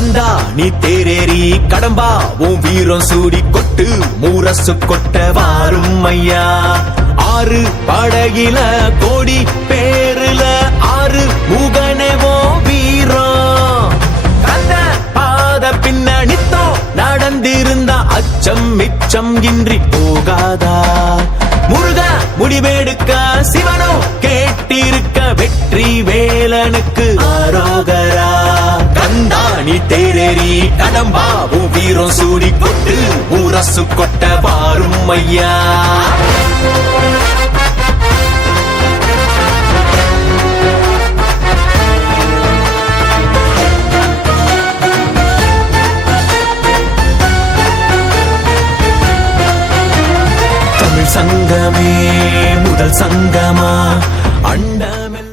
கந்தா நீ தேரேறி கடம்பா உன் வீரம் சூடி கொட்டு மூரசு கொட்ட வாரும் ஐயா. ஆறு படகில கோடி பேருல ஆறு முகனவோ வீரம். கந்த பாத பின்னணித்தோ நடந்திருந்தா அச்சம் மிச்சம் இன்றி போகாதா. முருக முடிவெடுக்க சிவனோ கேட்டிருக்க வெற்றி வேலனுக்கு ஆரோகரா. கந்தாணி தேரேறி கடம்பாவும் வீரம் சூடி கொட்டு ஊரசு கொட்ட வாரும் ஐயா. தமிழ் சங்கமே முதல் சங்கமா அண்டமெல்.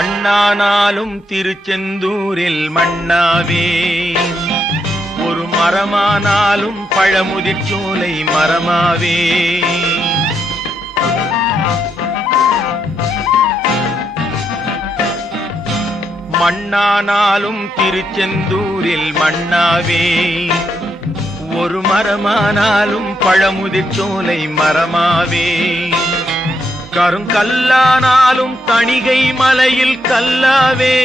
மண்ணானாலும் திருச்செந்தூரில் மண்ணாவே, ஒரு மரமானாலும் பழமுதிர்ச்சோலை மரமாவே. மண்ணானாலும் திருச்செந்தூரில் மண்ணாவே, ஒரு மரமானாலும் பழமுதிர்ச்சோலை மரமாவே. கருங்கல்லானாலும் தணிகை மலையில் கல்லாவே,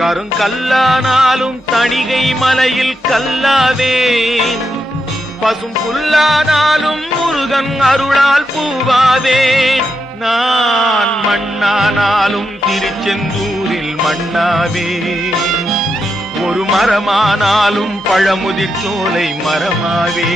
கருங்கல்லானாலும் தணிகை மலையில் கல்லாவே. பசும் புல்லானாலும் முருகன் அருளால் பூவாவே. நான் மண்ணானாலும் திருச்செந்தூரில் மண்ணாவே, ஒரு மரமானாலும் பழமுதிர்ச்சோலை மரமாவே.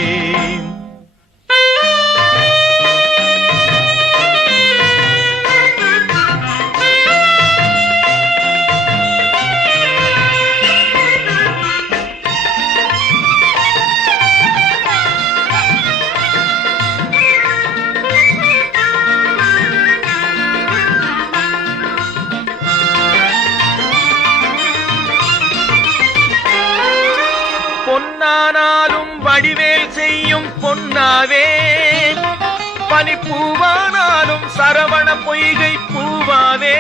பொன்னானாலும் வடிவேல் செய்யும் பொன்னாவே, பனிப்பூவானாலும் சரவண பொய்கை பூவாவே.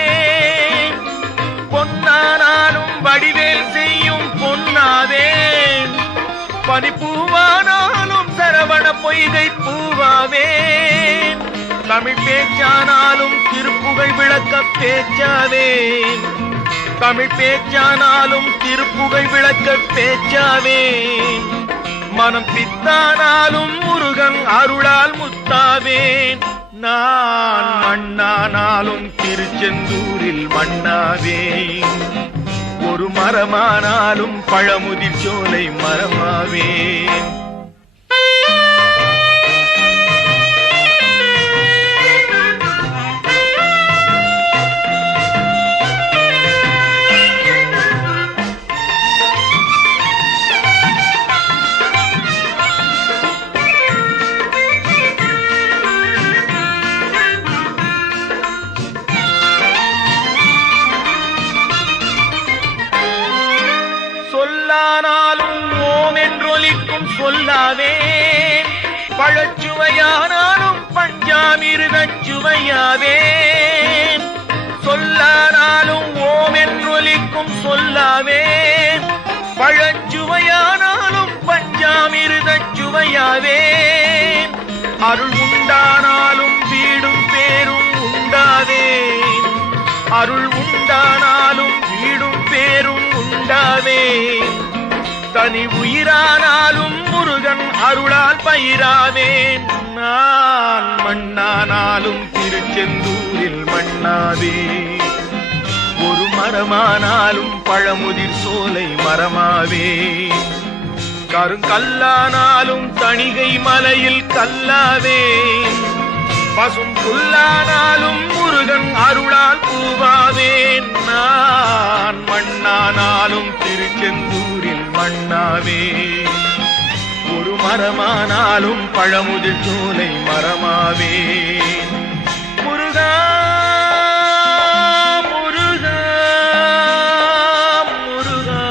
பொன்னானாலும் வடிவேல் செய்யும் பொன்னாவே, பனிப்பூவானாலும் சரவண பொய்கை பூவாவே. தமிழ் பேச்சானாலும் திருப்புகழ் விளக்க பேச்சாவே, தமிழ் பேச்சானாலும் திருப்புகழ் விளக்க பேச்சாவே. மனம் பித்தானாலும் முருகன் அருளால் முத்தாவேன். நான் மண்ணானாலும் திருச்செந்தூரில் மண்ணாவே, ஒரு மரமானாலும் பழமுதிர்ச்சோலை மரமாவே. சொல்லானாலும் ஓம் என்றொலிக்கும் சொல்லாவே, பழச்சுவையானாலும் பஞ்சாமிர்தச் சுவையாவே. சொல்லானாலும் ஓம் என்றொலிக்கும் சொல்லாவே, பழச்சுவையானாலும் பஞ்சாமிர்தச் சுவையாவே. அருள் உண்டானாலும் வீடும் பேரும் உண்டாவே, அருள் உண்டானாலும் வீடும் பேரும் உண்டாவே. தனி உயிரானாலும் முருகன் அருளால் பயிராவேன். நான் மண்ணானாலும் திருச்செந்தூரில் மண்ணாவே, ஒரு மரமானாலும் பழமுதிர் சோலை மரமாவே. கருங்கல்லானாலும் தணிகை மலையில் கல்லாவே, பசும் புல்லானாலும் முருகன் அருளால் பூவாவேன். நான் மண்ணானாலும் திருச்செந்தூரில் மண்ணாவே, ஒரு மரமானாலும் பழமுதிர் சோலை மரமாவே. முருகா முருகா முருகா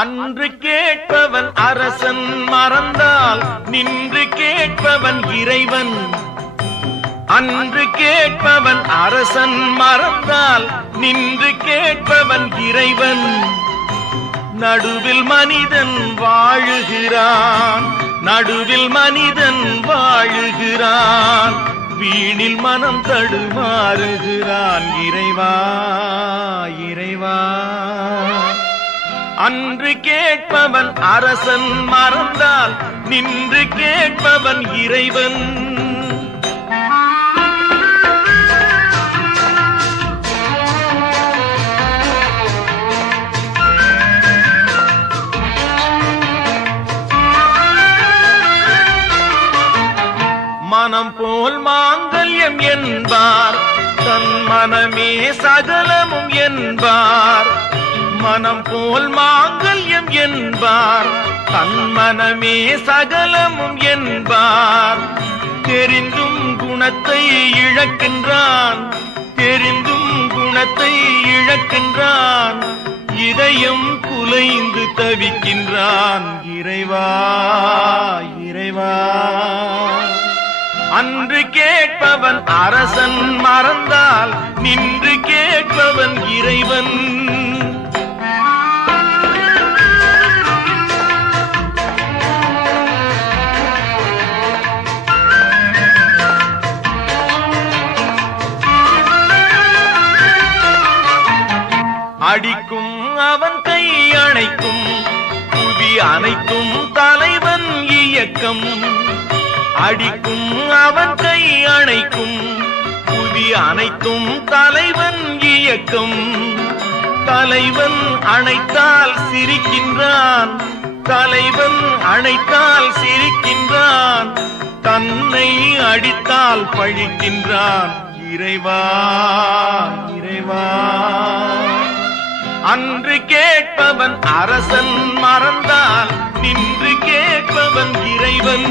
அன்று கேட்பவன் அரசன் மறந்தால் நின்று கேட்பவன் இறைவன். அன்று கேட்பவன் அரசன் மறந்தால் நின்று கேட்பவன் இறைவன். நடுவில் மனிதன் வாழுகிறான், நடுவில் மனிதன் வாழுகிறான், வீணில் மனம் தடுமாறுகிறான். இறைவா இறைவா, அன்று கேட்பவன் அரசன் மறந்தால் நின்று கேட்பவன் இறைவன். மனம் போல் மாங்கல்யம் என்பார், தன் மனமே சகலமும் என்பார். மனம் போல் மாங்கல்யம் என்பார், தன் மனமே சகலமும் என்பார். தெரிந்தும் குணத்தை இழக்கின்றான், தெரிந்தும் குணத்தை இழக்கின்றான். இதயம் குலைந்து தவிக்கின்றான். இறைவா இறைவா, அன்று கேட்பவன் அரசன் மறந்தால் நின்று கேட்பவன் இறைவன். அடிக்கும் அவன் கை அணைக்கும், புவி அனைத்தும் தலைவன் இயக்கம். அடிக்கும் அவன் கை அணைக்கும், புவி அனைத்தும் தலைவன் இயக்கம். தலைவன் அணைத்தால் சிரிக்கின்றான், தலைவன் அணைத்தால் சிரிக்கின்றான். தன்னை அடித்தால் பழிக்கின்றான். இறைவா இறைவா, அன்று கேட்பவன் அரசன் மறந்தால் நின்று கேட்பவன் இறைவன்.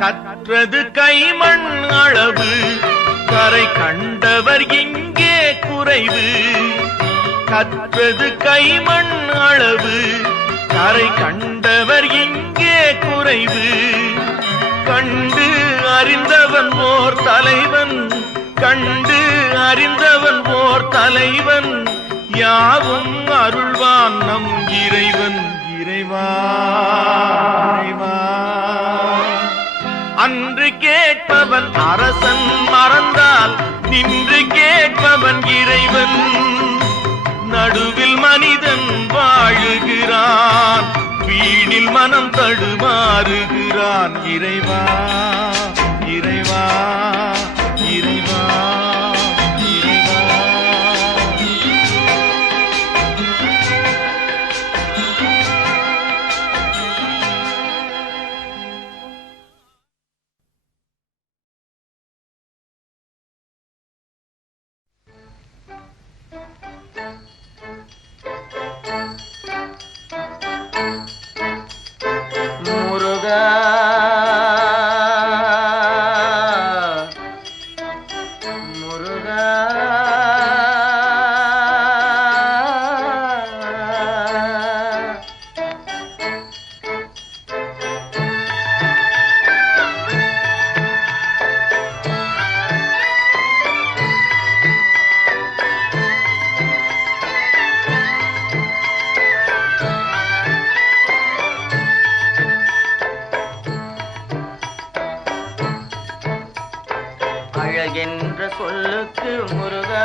கற்றது கைமண் அளவு, கரை கண்டவர் இங்கே குறைவு. கற்றது கைமண் அளவு, கரை கண்டவர் இங்கே குறைவு. கண்டு அறிந்தவன் ஓர் தலைவன், கண்டு அறிந்தவன் ஓர் தலைவன். யாவும் அருள்வான் நம் இறைவன். இறைவா இறைவா, அன்று கேட்பவன் அரசன் மறந்தால் நின்று கேட்பவன் இறைவன். நடுவில் மனிதன் வாழுகிறான், வீணில் மனம் தடுமாறுகிறான். இறைவா இறைவா இறைவா இறைவா. முருகா முருகா, அழகென்ற சொல்லுக்கு முருகா,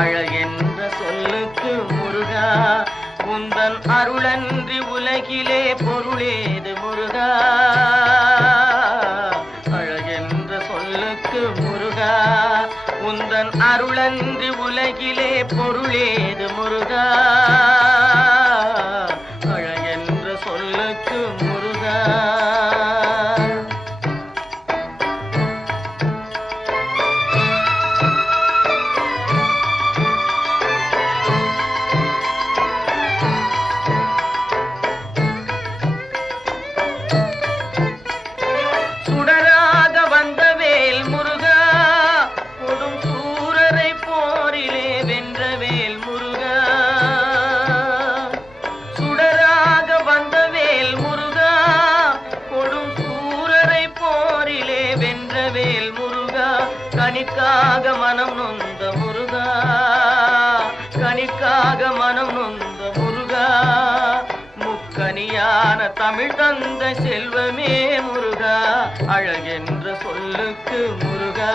அழகென்ற சொல்லுக்கு முருகா. உந்தன் அருளன்றி உலகிலே பொருளேது முருகா. அழகென்ற சொல்லுக்கு முருகா, உந்தன் அருளன்றி உலகிலே பொருளேது முருகா. அழகென்ற சொல்லுக்கு முருகா. கனிக்காக மனம் நொந்த முருகா, கனிக்காக மனம் நொந்த முருகா, முக்கனியான தமிழ் தந்த செல்வமே முருகா, அழகென்ற சொல்லுக்கு முருகா.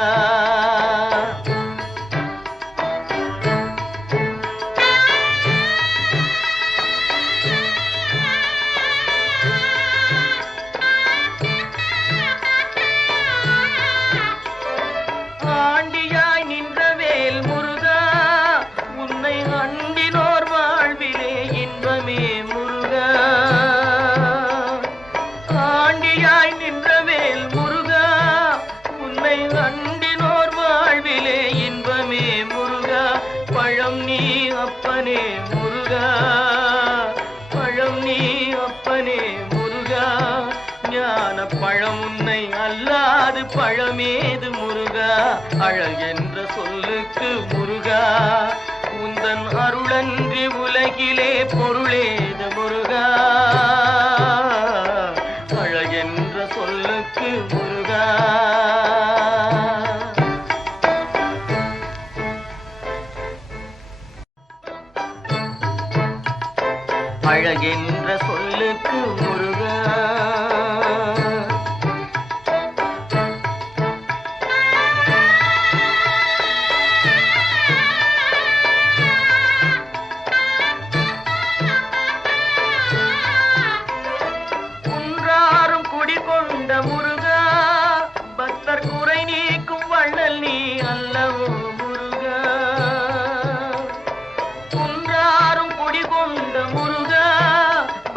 ஆண்டியாய் நின்ற வேல் முருகா, உன்னை அண்டினோர் வாழ்விலே இன்பமே முருகா. ஆண்டியாய் நின்ற வேல் முருகா, உன்னை அண்டினோர் வாழ்விலே இன்பமே முருகா. பழம் நீ அப்பனே முருகா, பழம் நீ அப்பனே முருகா, ஞான பழம் உன்னை அல்லாது பழமேது முருகா, அழகென்ற சொல்லுக்கு முருகா. உந்தன் அருளன்றி உலகிலே பொருளேது முருகா, அழகென்ற சொல்லுக்கு முருகா. அழகென்ற சொல்லுக்கு முருகா. குன்றாரும் குடிகொண்ட முருகா, பக்தர் குறை நீக்கும் வள்ளல் நீ அல்லவோ முருகா. குன்றாரும் குடிகொண்ட முருகா,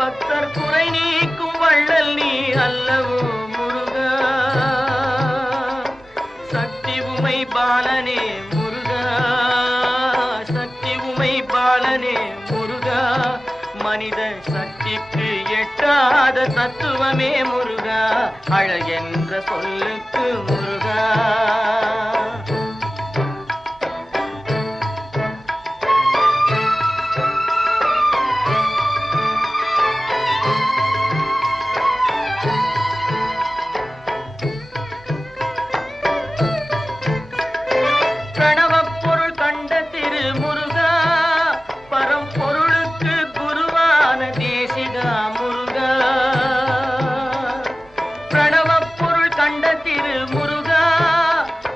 பக்தர் குறை நீக்கும் வள்ளல் நீ அல்லவோ முருகா. சக்தி உமை பாலனே முருகா, சக்தி உமை பாலனே முருகா, மனித சக்திக்கு எட்டாத தத்துவமே முருகா, அழகென்ற சொல்லுக்கு முருகா. பிரணவப் பொருள் கண்ட திரு முருகா, பரம்பொருளுக்கு குருவான தேசிகா முருகா. பிரணவப் பொருள் கண்ட திரு முருகா,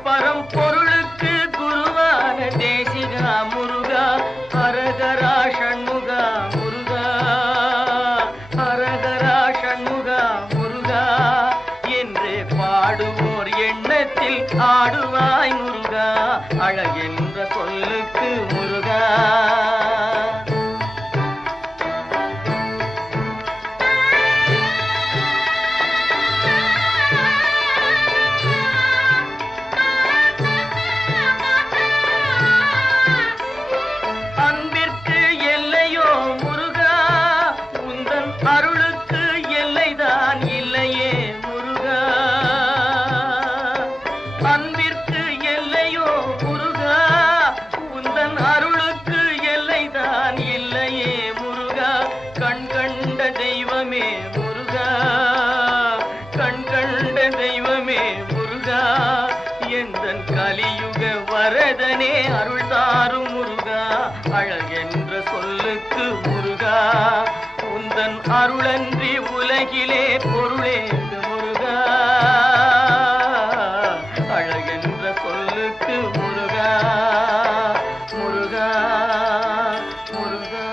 பரம்பொருளுக்கு குருவான தேசிகா முருகா. ஹரஹரா ஷண்முகா முருகா, ஹரஹரா ஷண்முகா முருகா, என்று பாடுவோர் எண்ணத்தில் ஆடுவாய் முருகா, அழகென்ற சொல்லுக்கு முருகா. அன்பிற்கு எல்லையோ முருகா, உந்தன் அருளுக்கு எல்லைதான் இல்லையே முருகா. அன்பிற்கு எல்லையோ முருகா, உந்தன் அருளுக்கு எல்லைதான் இல்லையே முருகா. கண் கண்ட தெய்வமே முருகா, கண் கண்ட தெய்வமே முருகா, எந்தன் கலியுக வரதனே அருள் தாரும் முருகா, அழகென்ற சொல்லுக்கு முருகா. உந்தன் அருளன்றி உலகிலே பொருளேது முருகா, அழகென்ற சொல்லுக்கு முருகா. முருகா முருகா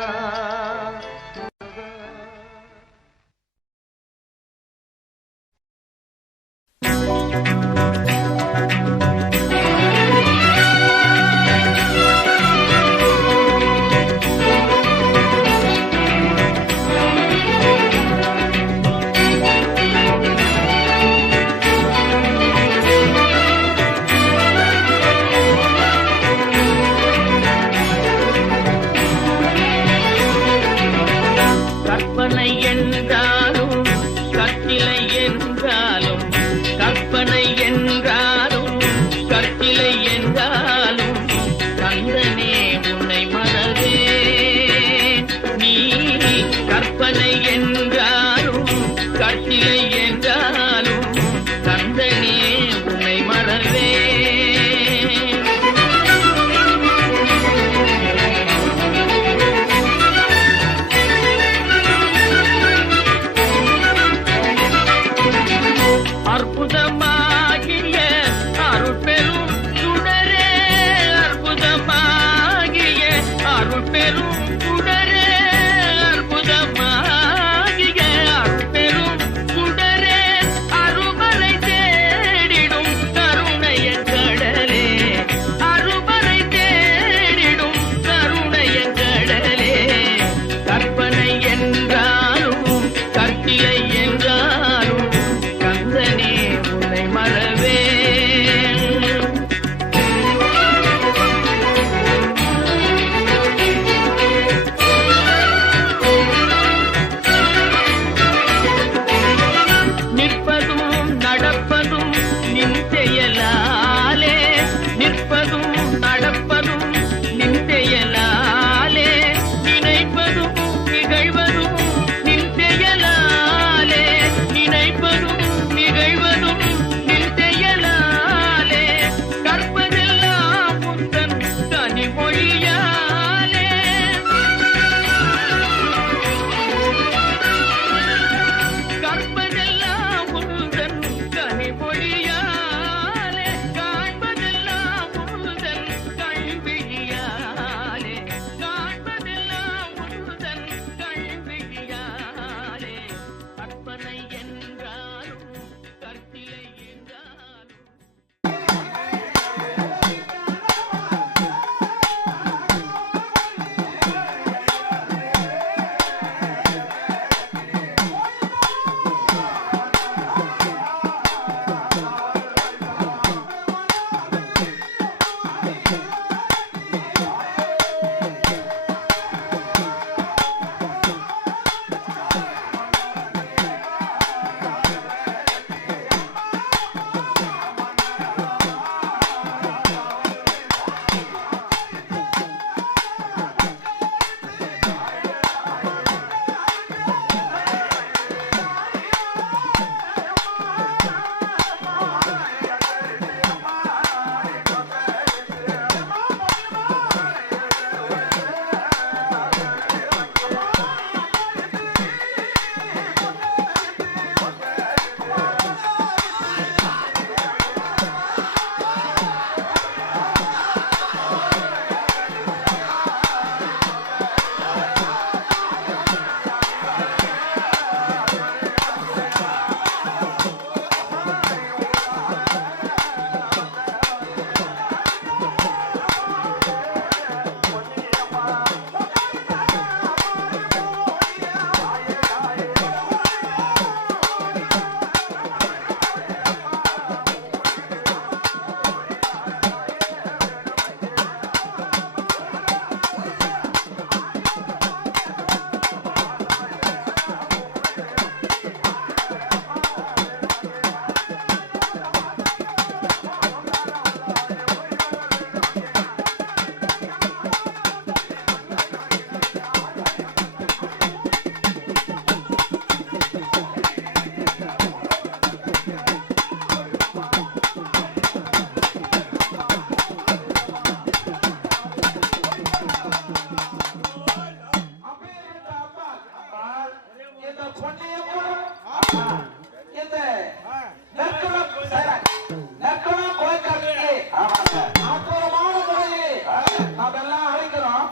நாம எல்லாம் அழைக்கிறோம்.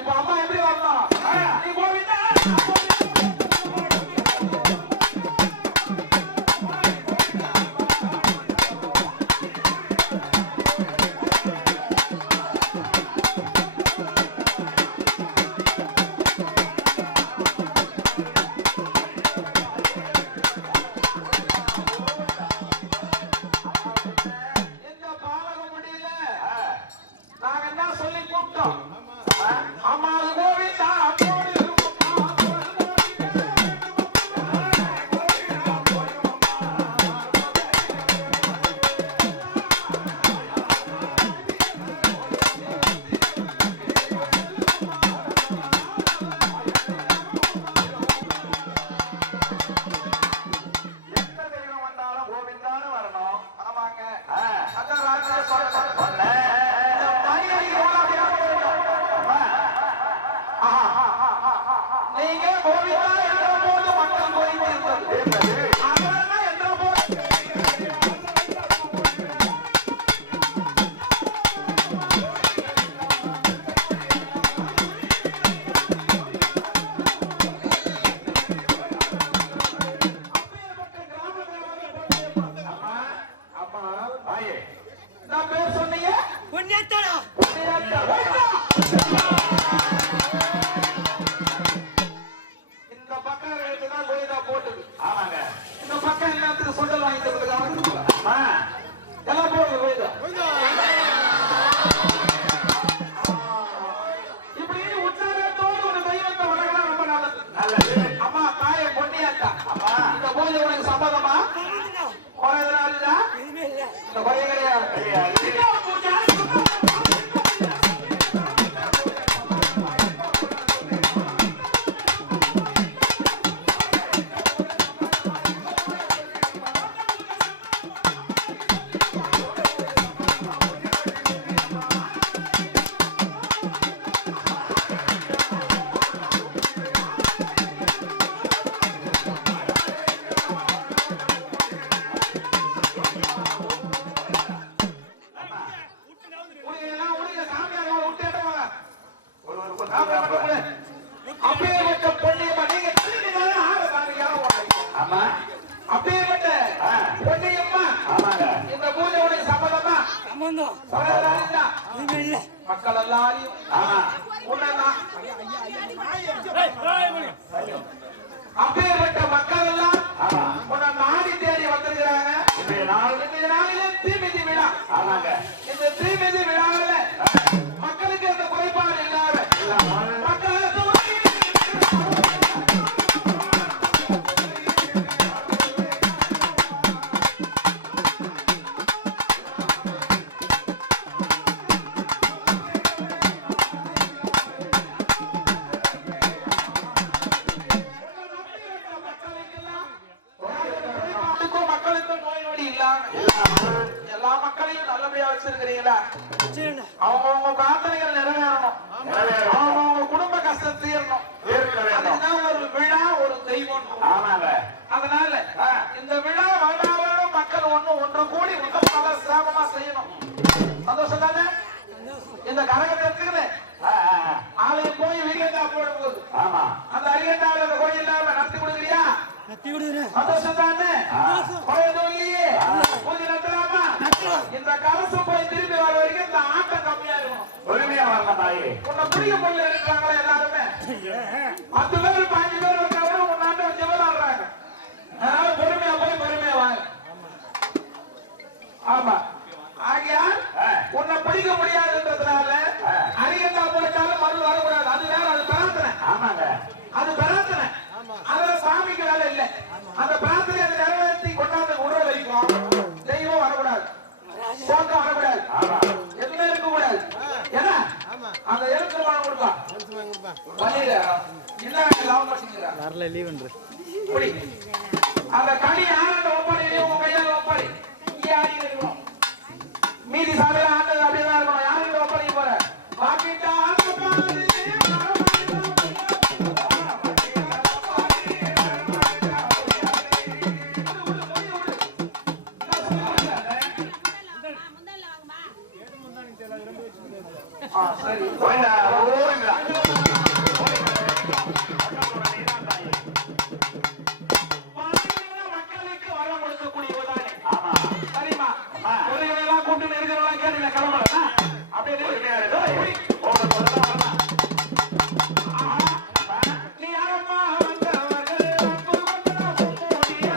இப்ப அம்மா எப்படி வரணும்? நீ கோவிந்தா மக்கள் எல்லாரையும் அப்பேற்பட்ட மக்கள் எல்லாம் உன்னை நாடி தேடி வந்திருக்கிறாங்க. இந்த நாளிலே தீமிதி விழா. இந்த தீமிதி விழாவில் மக்களுக்கு எந்த குறைபாடு இல்லாத மக்கள் எல்லா மக்களையும் நல்லபடியா வச்சிருக்கிறீங்களா? அவங்க பிரார்த்தனைகள் நிறைவேறணும். அவங்க குடும்ப கஷ்டம் தீரணும். ஒரு விழா, ஒரு தெய்வம். அதனால இந்த விழா வருடாவரும் மக்கள் ஒன்று கூடி சேவமா செய்யணும். சந்தோஷம் தானே? இந்த கரகத்தை ஆலயம் போய் விரியந்தா போடும் போது அந்த அரியண்டாவில் அந்த கோயில் இல்லாம நடத்தி கொடுக்குறியா? சந்தோஷம் தானே? பூஜை நடத்தலாமா? இந்த கலசம் போய் திரும்பி வர வரைக்கும் இந்த ஆட்டம் கம்மியா இருக்கும். பொறுமையா வரலாம் தாயே. உன்னை பிடிக்க போய் இருக்கிறாங்களா எல்லாருமே? 10 பேர் 5 பேர் வந்தா உன் நாட்டை வச்சு விளையாடுறாங்க. அதனால பொறுமையா போய் பொறுமையா வாங்க. ஆமா, ஆகையால் உன்னை பிடிக்க முடியாதுன்றதுனால அரியண்டா போயிட்டாலும் மருந்து வரக்கூடாது. அது வேற, அது பிரார்த்தனை. ஆமாங்க, அது பிரார்த்தனை. அதுல சாமிக்கு வேலை இல்லை. அந்த பிரார்த்தனை நிறைவேற்றி கொண்டாந்து உடல் வைக்கும். தெய்வம் வரக்கூடாது, சோக்கம் வரக்கூடாது, எதுவுமே இருக்க கூடாது. ஏன்னா அந்த எழுத்து வாங்க கொடுப்பா வழியில என்ன லாபம் பண்ணிக்கிறார். அந்த கனி ஆனந்த ஒப்படை உங்க கையால் ஒப்படை இங்கே ஆடி இருக்கணும். மீதி சாலையில ஆண்டது அப்படியேதான் இருக்கணும். யாருக்கு ஒப்படைக்கு போற பாக்கிட்டா சரி கோயிந்தா ஓய்ந்தா மக்களுக்கு வரம் கொடுக்கக்கூடியவதானே. ஆமா சரிம்மா குறைகளெல்லாம் கொண்டு இருக்கிறவங்க கேட்டு கிளம்புறேன் அப்படியே பொறுமையா இரு. நிறுத்து. நீ யாரம்மா வந்தவர்கள் அன்பு கொண்ட பொம்மோடியா?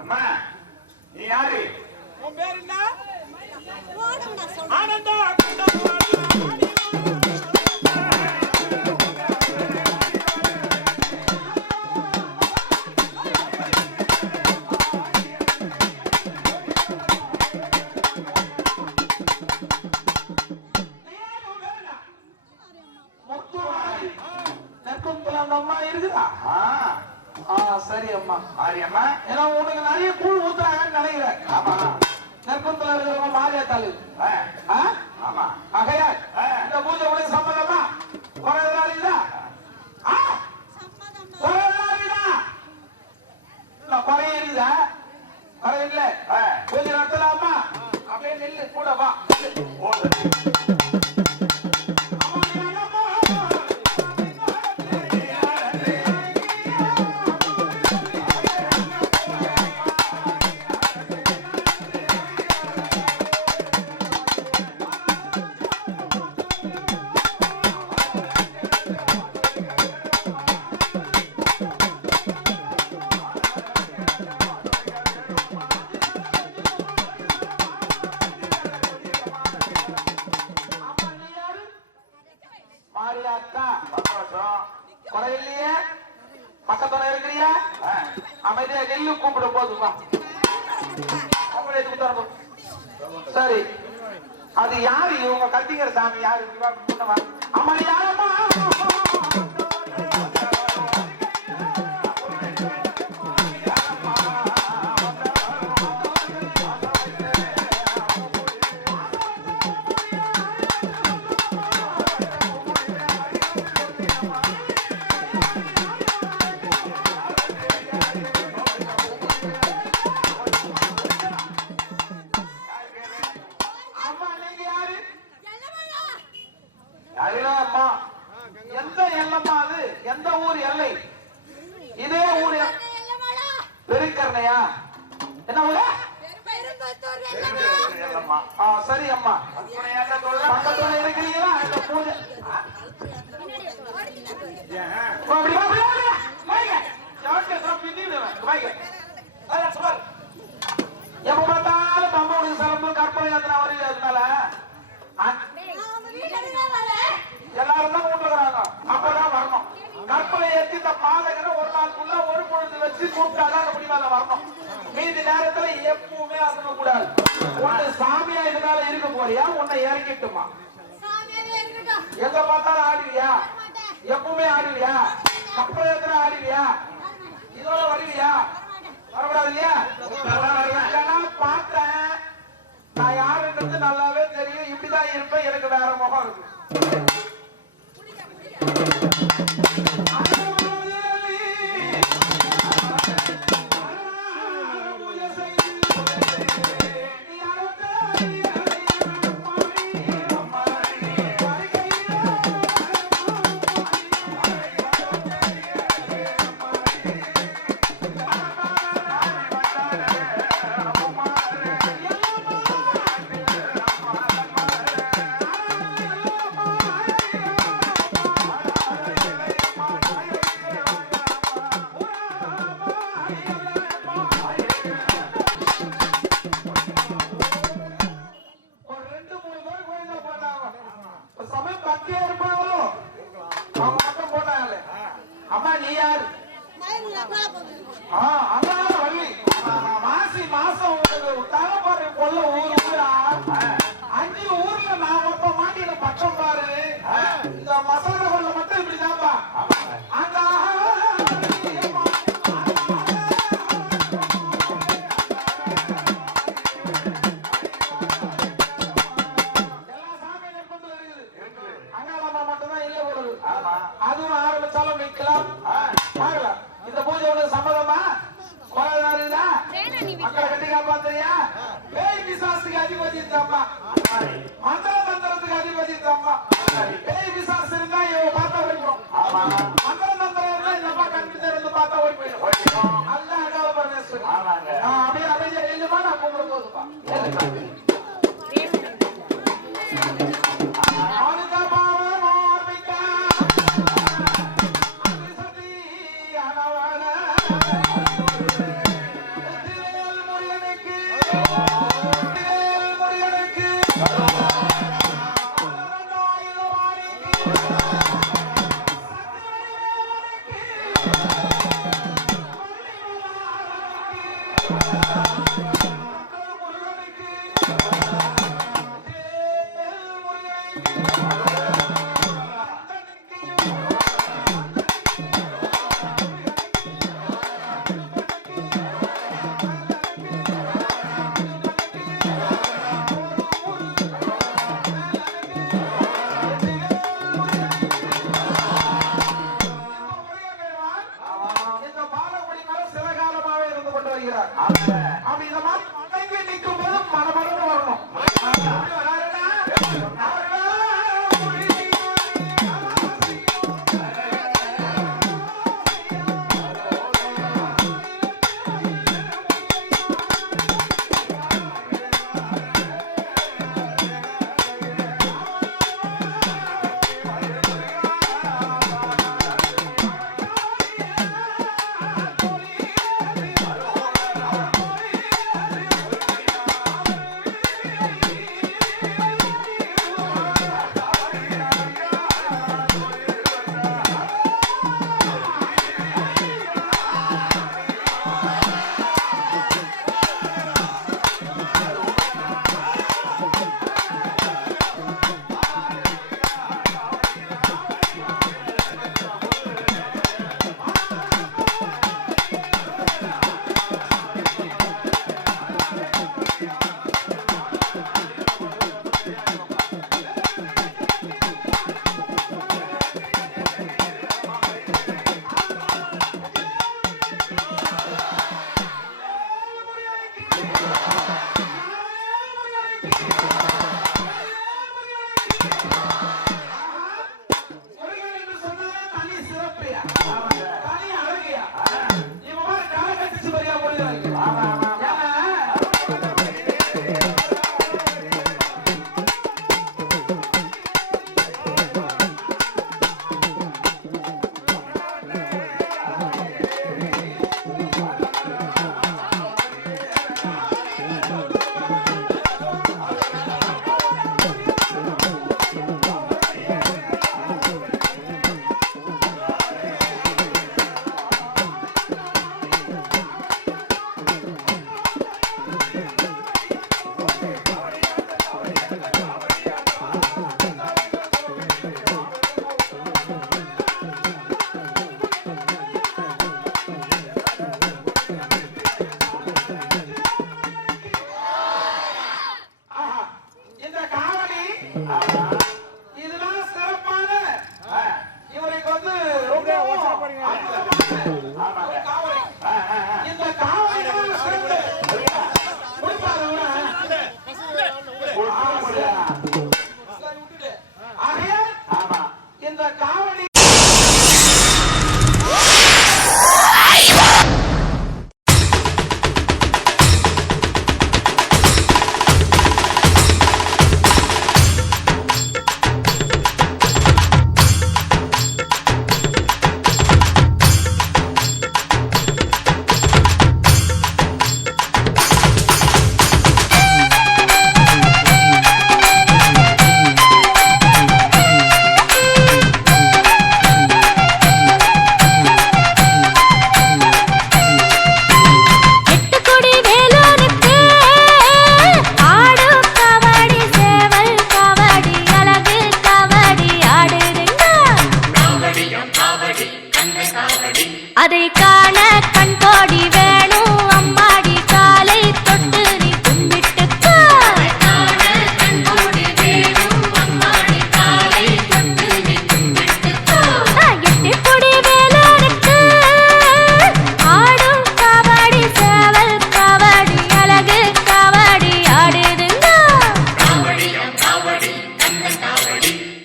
அம்மா நீ யாரு உன் பேர் என்ன? போடுங்கடா சொல்றேன். ஆனந்தா அக்கண்டா வாடி. முத்துமாரி. நெற்குந்தல அந்த அம்மா இருக்குதா? சரி அம்மா. மாரியம்மா ஏன்னா உனக்கு நிறைய கூழ் ஊத்துறாங்கன்னு நினைக்கிறேன். ஆமா நெற்குந்தல இருக்கிறவங்க மாரியாத்தாளு. ஆமா ஆகையா இந்த பூஜை உனக்கு சம்மதமா? குறையெல்லாம் இருக்குதா? சம்மதம் குறையெல்லாம் இருக்குதா? இல்ல, குறைய இருக்குதா? குறை இல்ல. பூஜை நடத்தலாமா? அப்படியே நில்லு கூட வா. மாரியாத்தா சந்தோஷம் குறை இல்லையே? பக்கத்துல இருக்கிறியா? அமைதியா நெல்லு கூப்பிட போதுமா? அவங்களே கூப்பிட்டு சரி. அது யாரு இவங்க கத்திக்கிற சாமி? யாரு? அம்மா யாரம்மா? அம்மா நீங்க யாரு? எல்லமலா. யாருடா அம்மா? எந்த எல்லம்மா அது? எந்த ஊர் எல்லை? இதே ஊர் எல்லமலா. பெருக்கரணையா? என்ன ஊரு? பெரும்பத்தூர் எல்லமலா. சரி அம்மா. பக்கத்துல இருக்கிறீங்களா? இந்த பூஜை அப்படி வா, அப்படி வா, அப்படி வா. வாங்க. யாருக்கு எல்லாம் பின்னிடுவேன். வாங்க. அதான் சுமார். எப்ப பார்த்தாலும் பம்புடைய சிலம்பு கற்பனை யாத்திரை வருது. அதனால அவங்க வீட்டுக்கு வரேன். எல்லாரும் தான் கூப்பிடுறாங்க. அப்பதான் வரணும். கற்பனை ஏற்றி இந்த பாதகனை ஒரு நாளுக்குள்ள ஒரு பொழுது வச்சு கூப்பிட்டாதான் அந்த முடிவாத வரணும். மீதி நேரத்துல எப்பவுமே அசங்க கூடாது. உன்னை சாமியா இதனால இருக்க போறியா? உன்னை இறக்கிட்டுமா? சாமியாவே இருக்கட்டும். எங்க பார்த்தாலும் ஆடுவியா? எப்பவுமே ஆடுவியா? கற்பனை ஏத்தினா ஆடுவியா? இதோட வருவியா? வரக்கூடாது இல்லையா? இதெல்லாம் பார்த்தேன். நான் யாருன்றது நல்லாவே தெரியும். இப்படிதான் இருப்பேன். எனக்கு வேற முகம் இருக்கு. அம்மா நீ யாரு? அதான் வள்ளி. மாசி மாசம் தலை பாரு கொல்ல ஊர் ஊரா 5 ஊர்ல நான் ஒருத்த மாட்டின பட்சம் பாரு. அதுவும் ஆரம்பிச்சாலும் நிக்கலாம் பார்க்கலாம். இந்த பூஜை ஒண்ணு சம்மதமா மக்களை கட்டி காப்பாத்திரியா? பேய் பிசாசுக்கு அதிபதி இந்த அம்மா, மந்திர தந்திரத்துக்கு அதிபதி இந்த அம்மா. பேய் பிசாசு இருந்தா இவங்க பார்த்தா ஓடி போயிடும், மந்திர தந்திரம் இருந்தா இந்த அம்மா கண்டிப்பா இருந்து பார்த்தா ஓடி போயிடும். அல்ல அகால பரமேஸ்வரி அப்படியே அமைதியா எழுதுமா நான் கும்பிட போதுப்பா. அப்படி இந்த மாதிரி மடங்கி நிற்கும் போது மனமடங்கு வரணும்.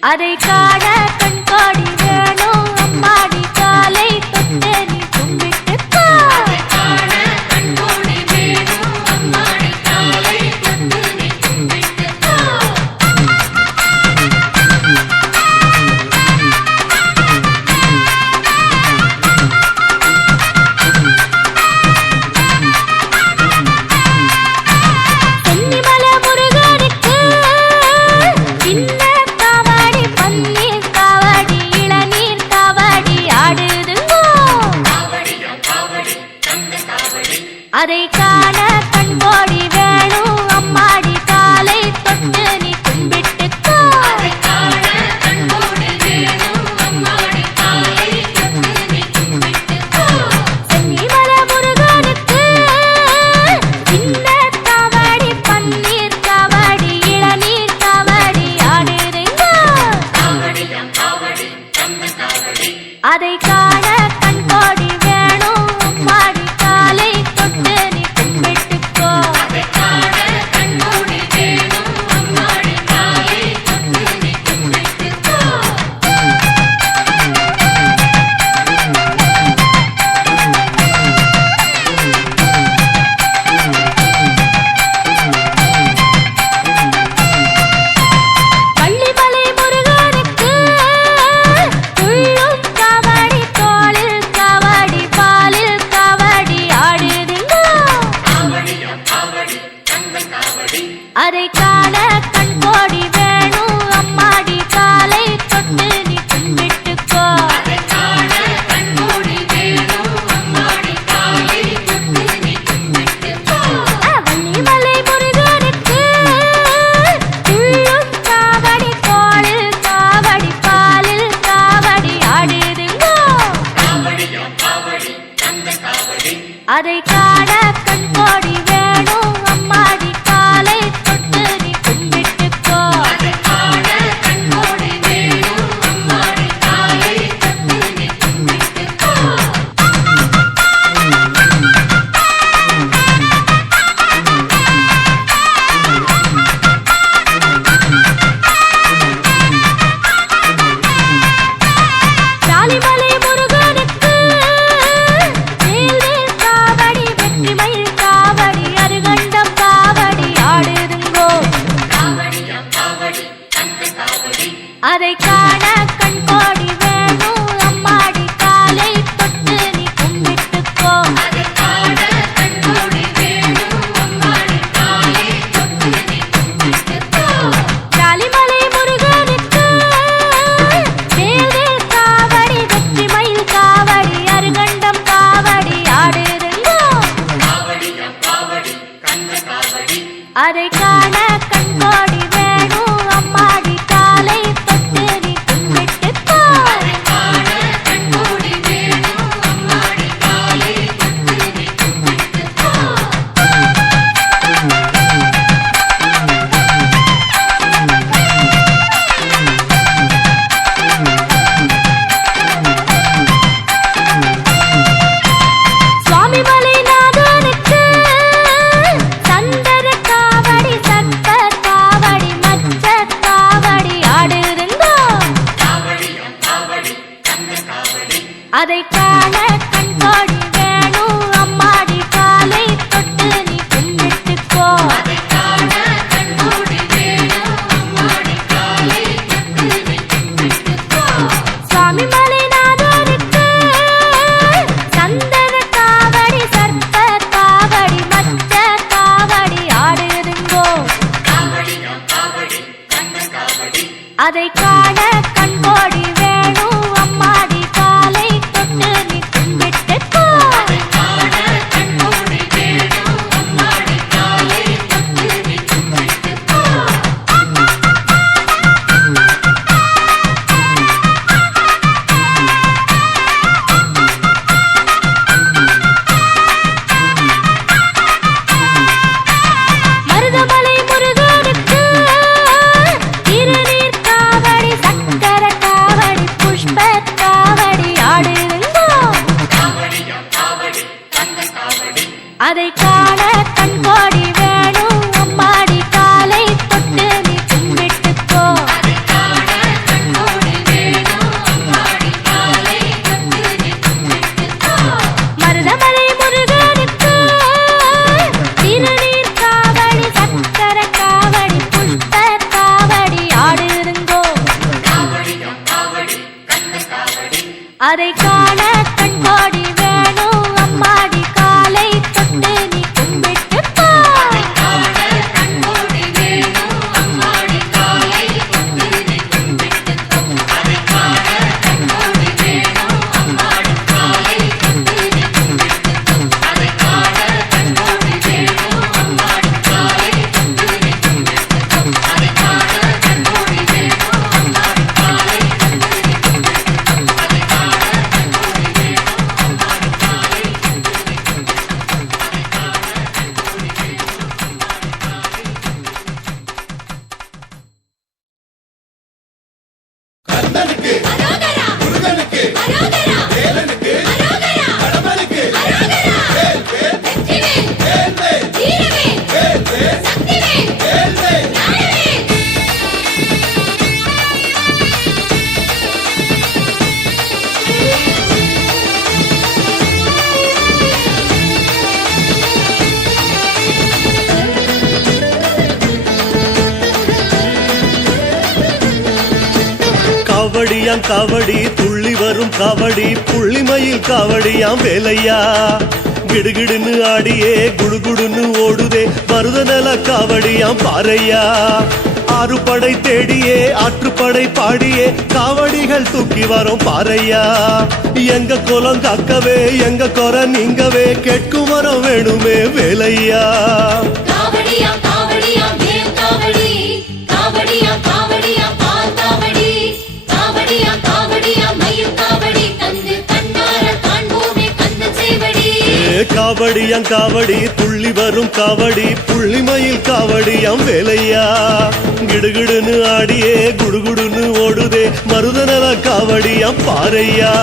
அதை காண கண்காடி வேணும் அம்மாடி காலை தொட்டு நீ கும்பிட்டுக்கோ. அதை காண கண்கோடி வேணும் அம்மாடி காலை தொட்டு நீ கும்பிட்டுக்கோ. சென்னிமலை முருகனுக்கு சின்ன காவடி பன்னீர் காவடி இளநீர் காவடி ஆடுதுங்கோ. அதை காண கண்கோடி வேணும் அம்மாடி காலை தொட்டு நீ கும்பிட்டுக்கோ. அதை காண கண்கோடி வேணும் அம்மாடி காலை தொட்டு நீ கும்பிட்டுக்கோ. சென்னிமலை முருகனுக்கு சின்ன காவடி பன்னீர் காவடி இளநீர் காவடி ஆடுதுங்கோ. அதை காண கண்கோடி வேணும் அம்மாடி காலை தொட்டு நீ கும்பிட்டுக்கோ. அதை காண கண்கோடி வேணும் அம்மாடி காலை தொட்டு நீ கும்பிட்டுக்கோ. வள்ளிமலை முருகனுக்கு துள்ளும் காவடி தோளில் காவடி பாலில் காவடி ஆடுதுங்கோ. அதை காண கண்கோடி வேணும் அம்மாடி காலை தொட்டு நீ கும்பிட்டுக்கோ. அதை காண கண்கோடி வேணும் அம்மாடி காலை தொட்டு நீ கும்பிட்டுக்கோ. வள்ளிமலை முருகனுக்கு துள்ளும் காவடி தோளில் காவடி பாலில் காவடி ஆடுதுங்கோ. அதை காண கண்கோடி வேணும் அம்மாடி காலை தொட்டு நீ கும்பிட்டுக்கோ. அதை காண கண்கோடி வேணும் அம்மாடி காலை தொட்டு நீ கும்பிட்டுக்கோ. ராலிமலை முருகனுக்கு வேல்வேல் காவடி வெற்றிமயில் காவடி அருகண்டம் காவடி ஆடுதுங்கோ. அதை காண கண்கோடி வேணும் அம்மாடி காலை தொட்டு நீ கும்பிட்டுக்கோ. அதை காண கண்கோடி வேணும் அம்மாடி காலை தொட்டு நீ கும்பிட்டுக்கோ. ராலிமலை முருகனுக்கு வேல்வேல் காவடி வெற்றிமயில் காவடி அருகண்டம் காவடி ஆடுதுங்கோ. அதை காண கண்கோடி வேணும் அம்மாடி காலை தொட்டு நீ கும்பிட்டுக்கோ. அதை காண கண்கோடி வேணும் அம்மாடி காலை தொட்டு நீ கும்பிட்டுக்கோ. சுவாமிமலை நாதனுக்கு சந்தர காவடி சர்ப்ப காவடி மச்ச காவடி ஆடுதுங்கோ. அதை காண கண்கோடி வேணும் அம்மாடி காலை தொட்டு நீ கும்பிட்டுக்கோ. அதை காண கண்கோடி வேணும் அம்மாடி காலை தொட்டு நீ கும்பிட்டுக்கோ. சுவாமிமலை நாதனுக்கு சந்தன காவடி சர்ப்ப காவடி மச்ச காவடி ஆடுதுங்கோ. அதை காண கண்கோடி வேணும் அம்மாடி காலை தொட்டு நீ கும்பிட்டுக்கோ. அதை காண கண்கோடி வேணும் அம்மாடி காலை தொட்டு நீ கும்பிட்டுக்கோ. மருதமலை முருகனுக்கு திருநீர் காவடி சக்கர காவடி அதை காண கண்கோடி வேணும் அம்மாடி காலை தொட்டு நீ கும்பிட்டு போ. காவடியாம் காவடி துள்ளி வரும் காவடி புள்ளிமயில் காவடியாம் வேலையா கிடுகிடுன்னு ஆடியே குடுகுடுன்னு ஓடுதே மருதநல காவடியாம் பாறையா ஆறுபடை தேடியே ஆற்றுப்படை பாடியே காவடிகள் தூக்கி வரும் பாறையா எங்க குலம் காக்கவே எங்க குறை நீங்கவே கேட்கும் வரம் வேணுமே வேலையா காவடியாம் காவடி துள்ளி வரும் காவடி புள்ளிமயில் காவடியாம் வேலையா கிடுகிடுன்னு ஆடியே குடுகுடுன்னு ஓடுதே மருதநல காவடியாம் பாறையா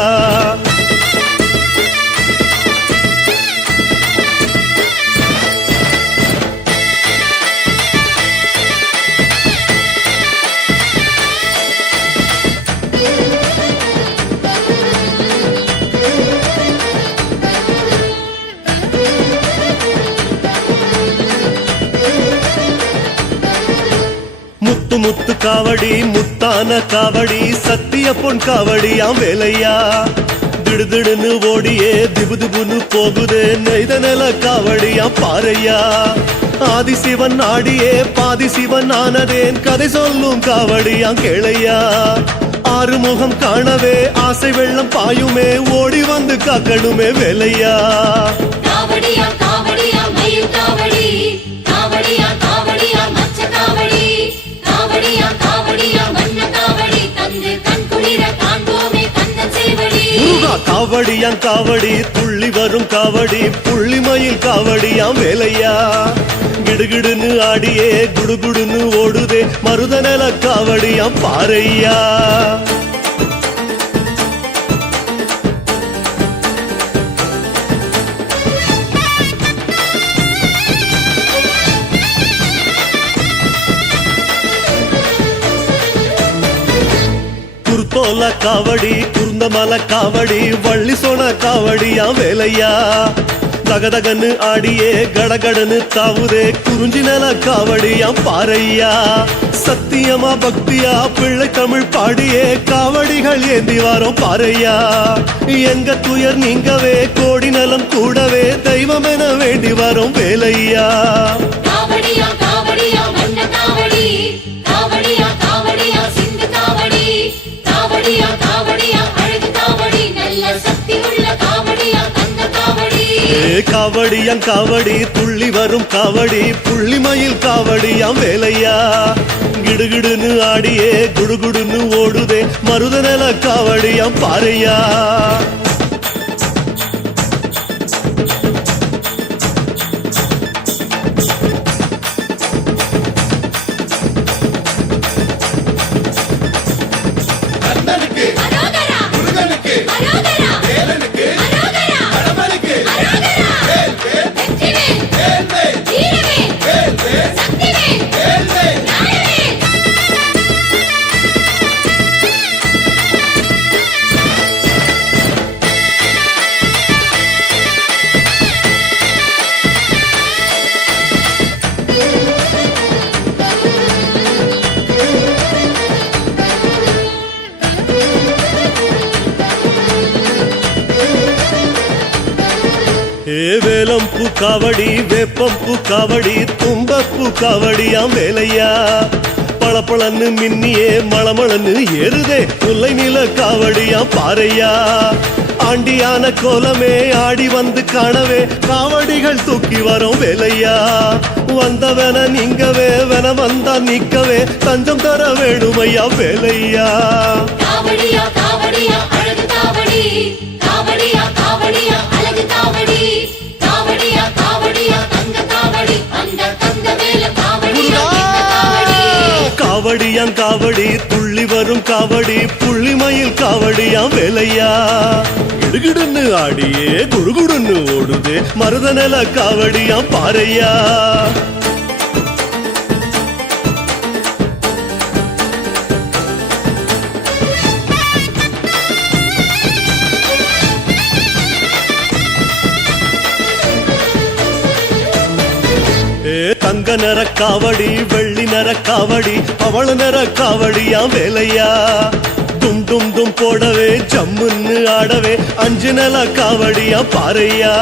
முத்து முத்து காவடி முத்தான காவடி சத்திய பொன் காவடியாம் வேலையா திடுதிடுன்னு ஓடியே திபுதிபுன்னு போகுதே நெய்த நில காவடியாம் பாறையா ஆதிசிவன் ஆடியே பாதி சிவன் ஆனதேன் கதை சொல்லும் காவடியாம் கேளையா ஆறுமுகம் காணவே ஆசை வெள்ளம் பாயுமே ஓடி வந்து காக்கணுமே வேலையா காவடியாம் காவடி துள்ளி வரும் காவடி புள்ளிமயில் காவடியாம் வேலையா கிடுகிடுன்னு ஆடியே குடுகுடுன்னு ஓடுதே மருதநல காவடியாம் பாறையா குருத்தோல காவடி குருந்தமல காவடி வள்ளி சோன காவடியா வேலையா தகதகன்னு ஆடியே கடகடன்னு தாவுதே குறிஞ்சி நல காவடியாம் பாறையா சத்தியமா பக்தியா பிள்ளை தமிழ் பாடியே காவடிகள் ஏந்தி வாரோம் பாறையா எங்க துயர் நீங்கவே கோடி நலம் கூடவே தெய்வம் என வேண்டி வரும் வேலையா காவடியாம் காவடி துள்ளி வரும் காவடி புள்ளிமயில் காவடியாம் வேலையா கிடுகிடுன்னு ஆடியே குடுகுடுன்னு ஓடுதே மருதநல காவடியாம் பாறையா வேலம்பூ காவடி வேப்பம்பூ காவடி தும்பப்பூ காவடியாம் வேலையா பளபளன்னு மின்னியே மளமளன்னு ஏறுதே முல்லை நில காவடியாம் பாறையா ஆண்டியான கோலமே ஆடி வந்து காணவே காவடிகள் தூக்கி வரும் வேலையா வந்தவன நீங்கவே வன வந்தா நிக்கவே தஞ்சம் தர வேணுமையா வேலையா காவடியா காவடியா அழகு காவடி காவடியா காவடியா அழகு காவடி காவடியா காவடியா தங்க காவடி அந்த தங்க மேல காவடியா காவடி காவடியாம் காவடி துள்ளி வரும் காவடி புள்ளிமயில் காவடியாம் வேலையா கிடுகிடுன்னு ஆடியே குடுகுடுன்னு ஓடுதே மருதநல காவடியாம் பாறையா தங்க நிற காவடி வெள்ளி நிற காவடி பவள நிற காவடியாம் வேலையா டும் டும் டும் போடவே ஜம்முன்னு ஆடவே அஞ்சு நில காவடியா பாறையா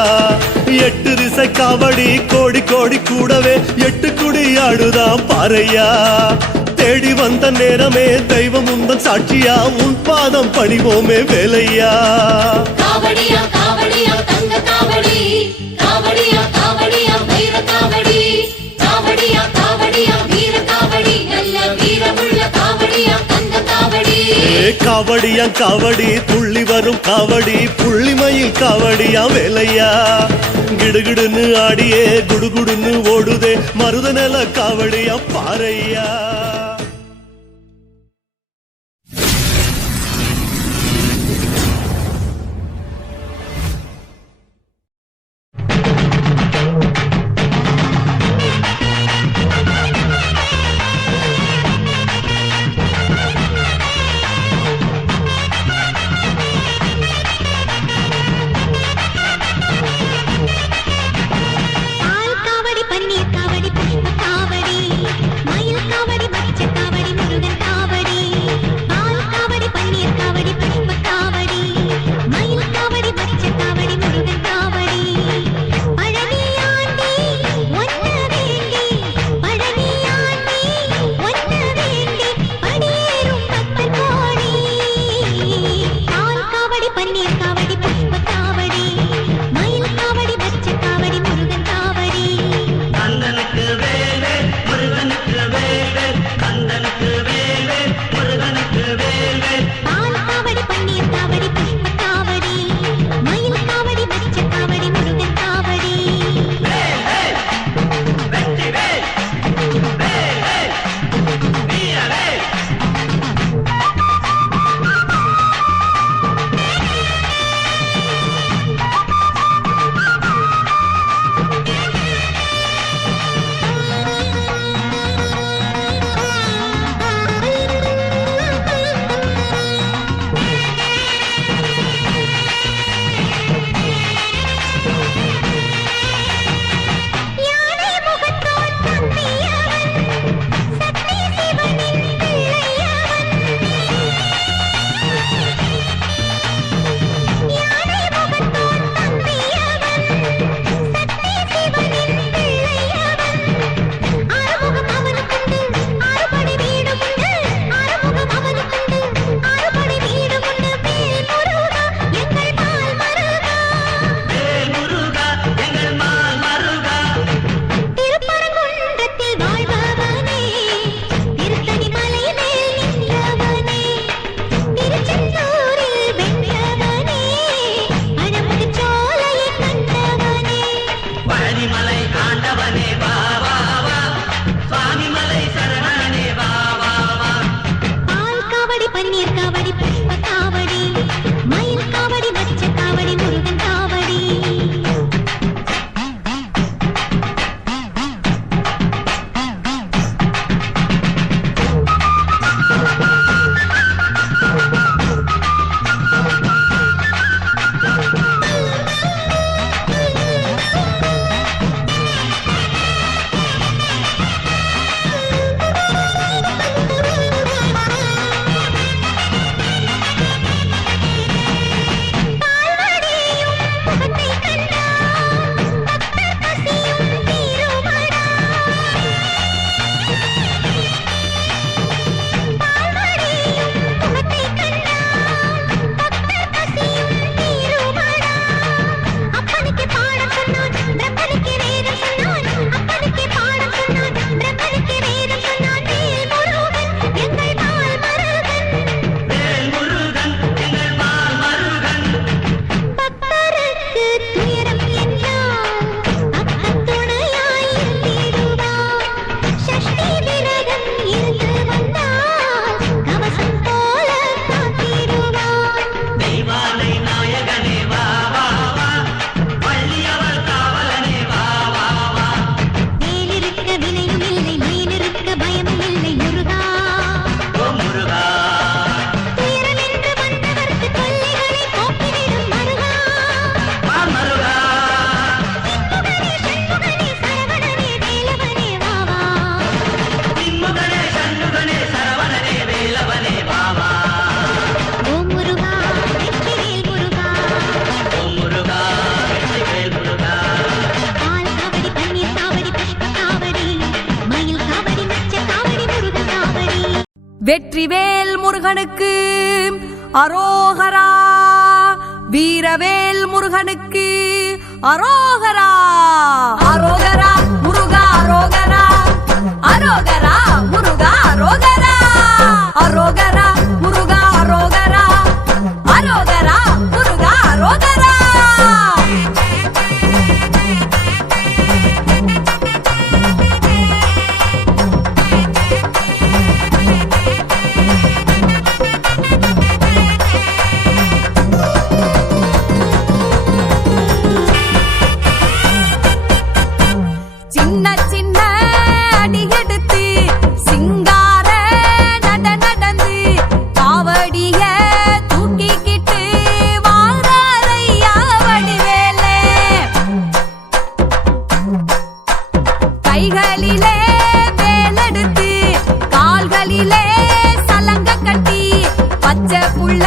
எட்டு ரிசை காவடி கோடி கோடி கூடவே எட்டு குடி ஆடுதான் பாறையா தேடி வந்த நேரமே தெய்வம் உந்தன் சாட்சியா உன் பாதம் பணிவோமே வேலையா காவடியா காவடியா தங்க காவடி காவடியா காவடியா வைர காவடி காவடியா காவடியா வீர காவடி நல்ல வீரமுள்ள காவடியா தங்க காவடி காவடியா காவடி துள்ளி வரும் காவடி புள்ளிமயில் காவடியா வேலையா கிடுகிடுன்னு ஆடியே குடுகுடுன்னு ஓடுதே மருதநல காவடியா பாறையா வெற்றிவேல் முருகனுக்கு அரோகரா, வீரவேல் முருகனுக்கு அரோகரா. அரோகரா முருகா அரோகரா, அரோகரா முருகா அரோகரா, அரோகரா முருகா அரோகரா, அரோகரா முருகா அரோகரா. சின்ன சின்ன அடியெடுத்து சிங்கார நட நடந்து காவடிய தூக்கிக்கிட்டு வாராரையா வடிவேலே. கைகளிலே வேலெடுத்து கால்களிலே சலங்க கட்டி பச்சை புள்ள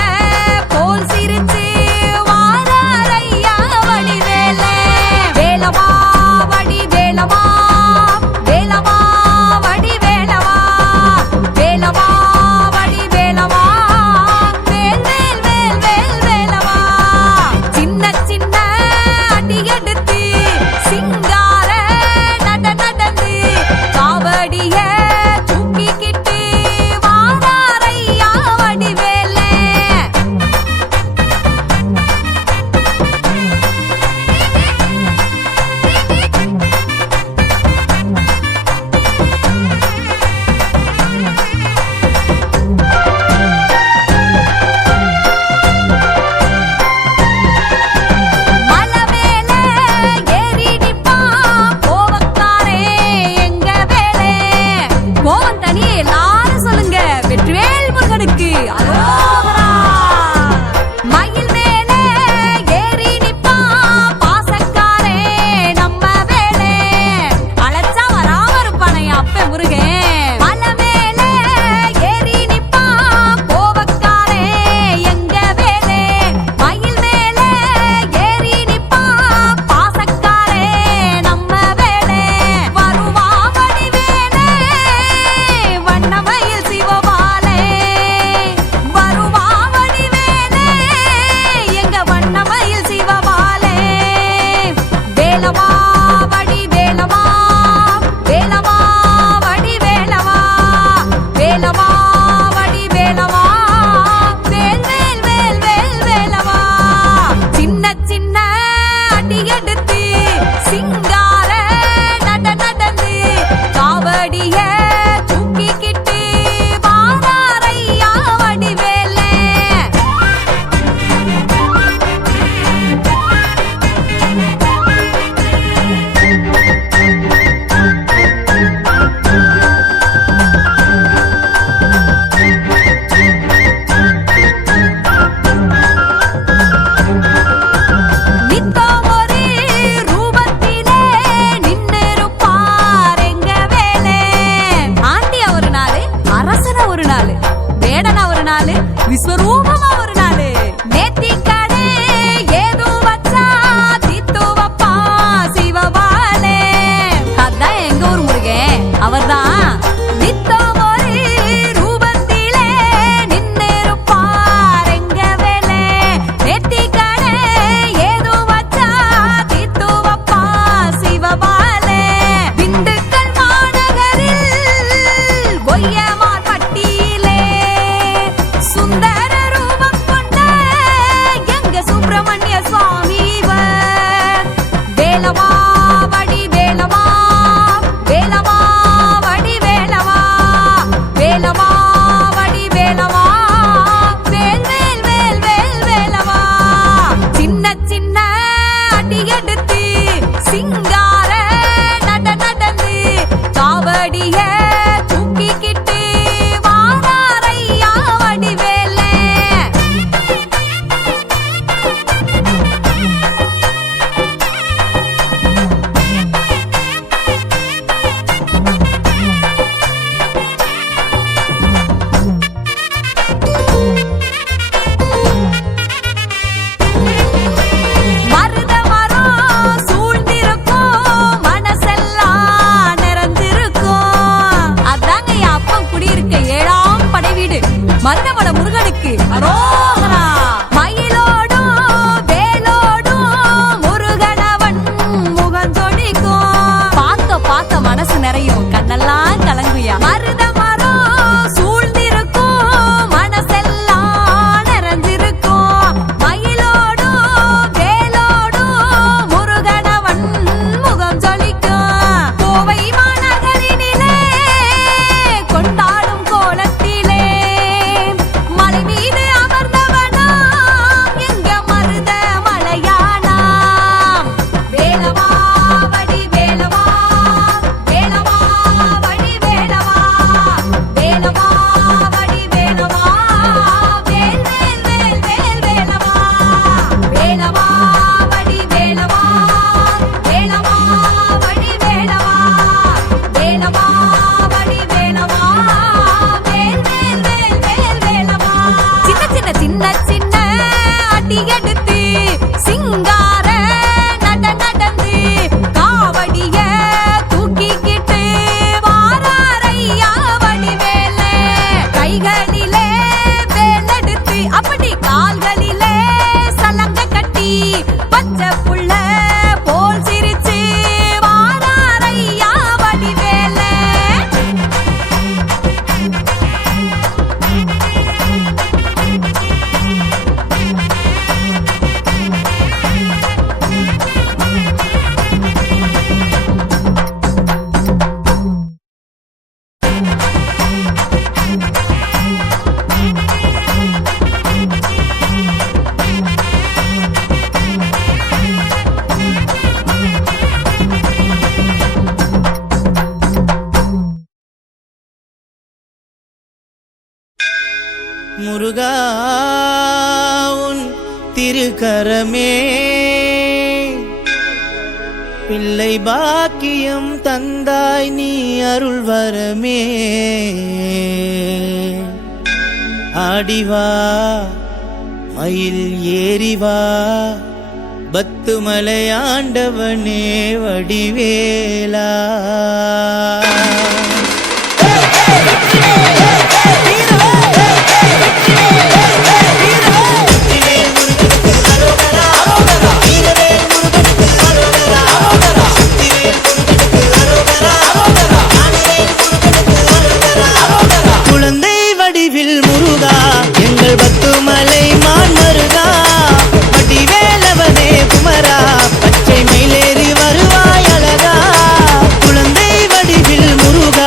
போல் சிரிச்சு வாராரையா வடிவேலே. வேலவா வடிவேலவா, வேலவா வடிவேலவா, வேலவா வடிவேலவா, வேல் வேல் வேல் வேல் வேலவா. சின்ன சின்ன அடியெடுத்து சிங்கார நட நடந்து காவடிய தூக்கிக்கிட்டு வாராரையா வடிவேலே. அரோகரா. மயிலோடும் வேலோடும் முருகனவன் முகஞ்சொடிக்கும். பார்க்க மனசு நிறையும், கண்ணெல்லாம் கலங்குயா. மருத மரம் சூழ்ந்திருக்கும், மனசெல்லாம் நிறைஞ்சிருக்கும். மயிலோடும் வேலோடும் முருகனவன் முகம் ஜொலிக்கும். கோவை மாநகரினிலே கொண்டாடும் கோலத்திலே மலை மீது அமர்ந்தவனாம் எங்க மருத மலையானாம். வேலவா வடி வேலவா, வேலவா வடி வேலவா, வேலவா வடி வேலவா, வேல் வேல் வேல் வேல் வேலவா. வேலவா வடி வேலவா, வேலவா வடி வேலவா, வேலவா வடி வேலவா, வேல் வேல் வேல் வேல் வேலவா. சின்ன சின்ன அடி எடுத்து சிங்கார நடந்து காவடிய தூக்கிக்கிட்டு வாராரையா வடிவேலு. கைகளிலே வேலெடுத்து அப்படி கால்களிலே சலங்க கட்டி பச்சை புள்ள போல் சிரிச்சு வாராரையா வடிவேலு. முருகா உன் திருக்கரமே பிள்ளை பாக்கியம் தந்தாய் நீ அருள்வரமே. ஆடிவா மயில் ஏறிவா பத்துமலை ஆண்டவனே வடிவேலா. குழந்தை வடிவில் முருகா எங்கள் பத்துமலை மான் மருகா. வடிவேலவனே குமரா பச்சை மேலேறி வருவாய் அழகா. குழந்தை வடிவில் முருகா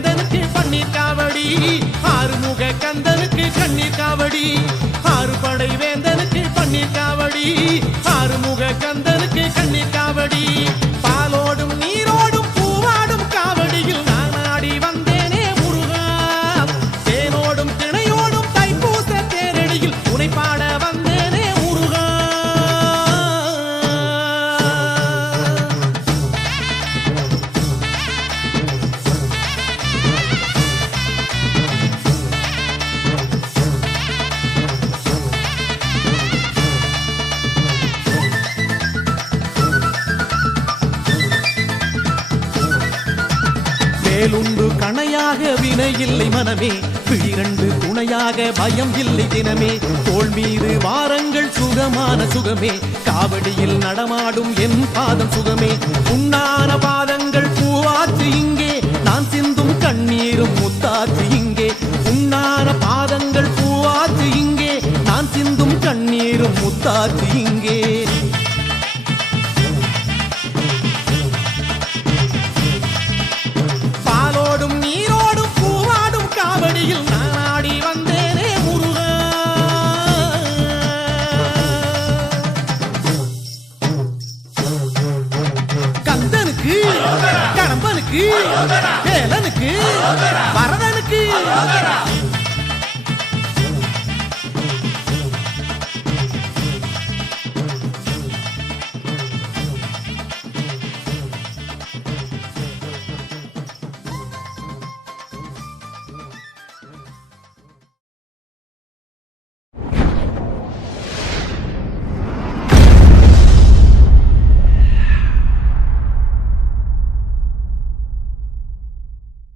வேந்தனுக்கு பன்னீர் காவடி ஆறுமுக கந்தனுக்கு கண்ணீர் காவடி ஆறு படை வேந்தனுக்கு பன்னீர் காவடி ஆறுமுக கந்தனுக்கு கண்ணீர் காவடி பாலோடும் நீரோடும் பூவாடும் காவடியில் நான் ஆடி வந்தேனே முருகா தேனோடும் திணையோடும் தைப்பூச தேரடியில் உனை பாட வந்தேனே முருகா வேலுண்டு கணையாக வினை இல்லை மனமே பிழிரண்டு துணையாக பயம் இல்லை தினமே தோள் மீது வாரங்கள் சுகமான சுகமே காவடியில் நடமாடும் என் பாதம் சுகமே உண்ணான பாதங்கள் பூவாச்சு இங்கே நான் சிந்தும் கண்ணீரும் முத்தாச்சு இங்கே உண்ணான பாதங்கள் பூவாச்சு இங்கே நான் சிந்தும் கண்ணீரும் முத்தாச்சு இங்கே பாலோடும் நீரோடும் பூவாடும் காவடியில் நான் ஆடி வந்தேனே முருகா கந்தனுக்கு கடம்பனுக்கு வேலனுக்கு வரதனுக்கு